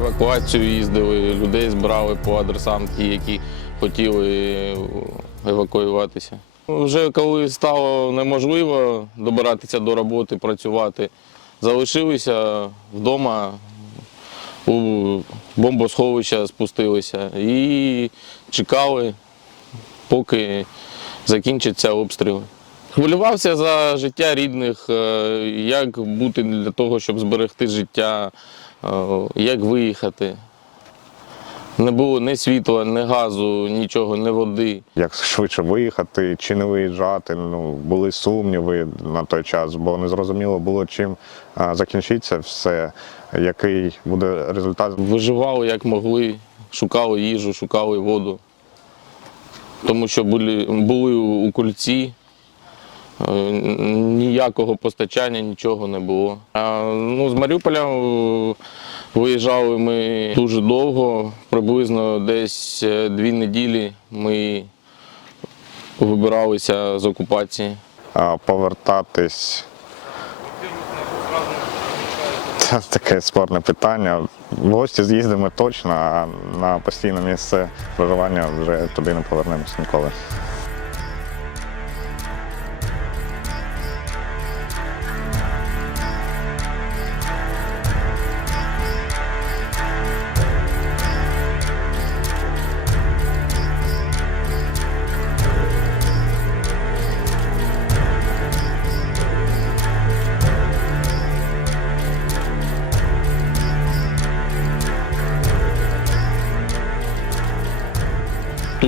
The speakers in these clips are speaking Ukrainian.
евакуацію їздили, людей збирали по адресам, ті, які хотіли евакуюватися. Вже коли стало неможливо добиратися до роботи, працювати, залишилися вдома, у бомбосховища спустилися і чекали, поки закінчаться обстріли. Хвилювався за життя рідних, е, як бути для того, щоб зберегти життя, як виїхати. Не було ні світла, ні газу, нічого, ні води. як швидше виїхати чи не виїжджати. Ну, були сумніви на той час, бо не зрозуміло було, чим закінчиться все, який буде результат. Виживали як могли, шукали їжу, шукали воду. Тому що були, були у кульці, е, ніякого постачання, нічого не було. А, ну, з Маріуполя е, виїжджали ми дуже довго, приблизно десь е, дві неділі ми вибиралися з окупації. А, повертатись. Це таке спорне питання. В гості з'їздимо точно, а на постійне місце проживання вже туди не повернемось ніколи.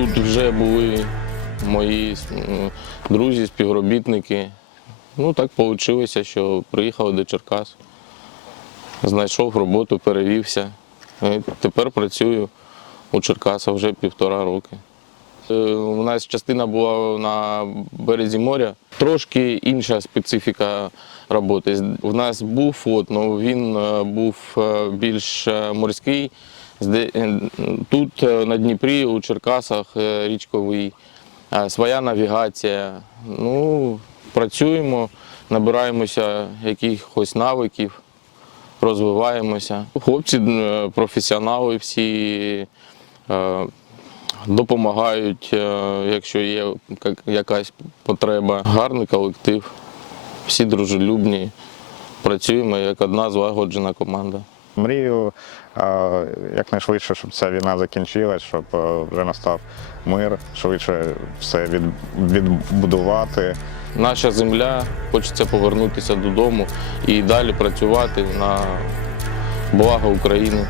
Тут вже були мої друзі, співробітники. Ну так вийшло, що приїхав до Черкас, знайшов роботу, перевівся. І тепер працюю у Черкаса вже півтора роки. Е, У нас частина була на березі моря, трошки інша специфіка роботи. У нас був флот, але він е, був е, більш морський. Тут на Дніпрі, у Черкасах річковий, своя навігація. Ну, працюємо, набираємося якихось навиків, розвиваємося. Хлопці професіонали всі. Е, допомагають, е, якщо є якась потреба. Гарний колектив, всі дружелюбні. Працюємо як одна злагоджена команда. Мрію якнайшвидше, щоб ця війна закінчилась, щоб е, вже настав мир, швидше все відбудувати. Наша земля хочеться повернутися додому і далі працювати на благо України.